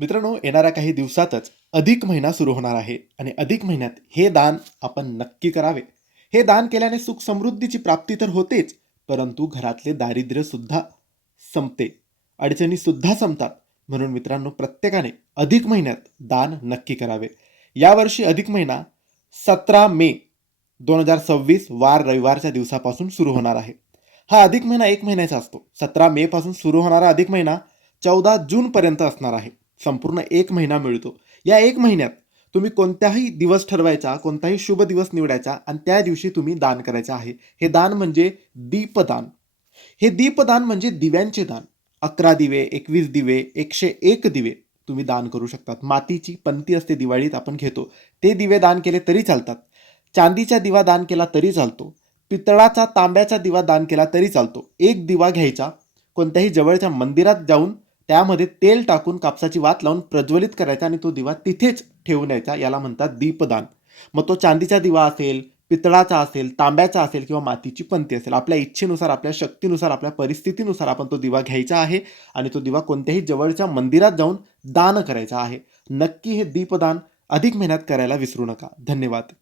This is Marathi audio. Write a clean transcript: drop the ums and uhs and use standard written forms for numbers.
मित्रांनो, येणाऱ्या काही दिवसातच अधिक महिना सुरू होणार आहे आणि अधिक महिन्यात हे दान आपण नक्की करावे. हे दान केल्याने सुख समृद्धीची प्राप्ती तर होतेच, परंतु घरातले दारिद्र्य सुद्धा संपते, अडचणी सुद्धा संपतात. म्हणून मित्रांनो, प्रत्येकाने अधिक महिन्यात दान नक्की करावे. यावर्षी अधिक महिना 17 मे 2026 वार रविवारच्या दिवसापासून सुरू होणार आहे. हा अधिक महिना 1 महिन्याचा असतो. 17 मे पासून सुरू होणारा अधिक महिना 14 जून पर्यंत असणार आहे. संपूर्ण 1 महिना मिळतो. या 1 महिन्यात तुम्ही कोणताही दिवस ठरवायचा, कोणताही शुभ दिवस निवडायचा आणि त्या दिवशी तुम्ही दान करायचं आहे. हे दान म्हणजे दीपदान. हे दीपदान म्हणजे दिव्यांचे दान. 11 दिवे, 21 दिवे, 101 दिवे तुम्ही दान करू शकतात. मातीची पंती असते, दिवाळीत आपण घेतो, ते दिवे दान केले तरी चालतात. चांदीचा दिवा दान केला तरी चालतो. पितळाचा, तांब्याचा दिवा दान केला तरी चालतो. एक दिवा घ्यायचा, कोणत्याही जवळच्या मंदिरात जाऊन त्यामध्ये तेल टाकून कापसाची वात लावून प्रज्वलित करायचा आणि तो दिवा तिथेच ठेवून यायचा. याला म्हणतात दीपदान. मग तो चांदीचा दिवा असेल, पितळाचा असेल, तांब्याचा असेल किंवा मातीची पंती असेल, आपल्या इच्छेनुसार, आपल्या शक्तीनुसार, आपल्या परिस्थितीनुसार आपण तो दिवा घ्यायचा आहे आणि तो दिवा कोणत्याही जवळच्या मंदिरात जाऊन दान करायचा आहे. नक्की हे दीपदान अधिक महिन्यात करायला विसरू नका. धन्यवाद.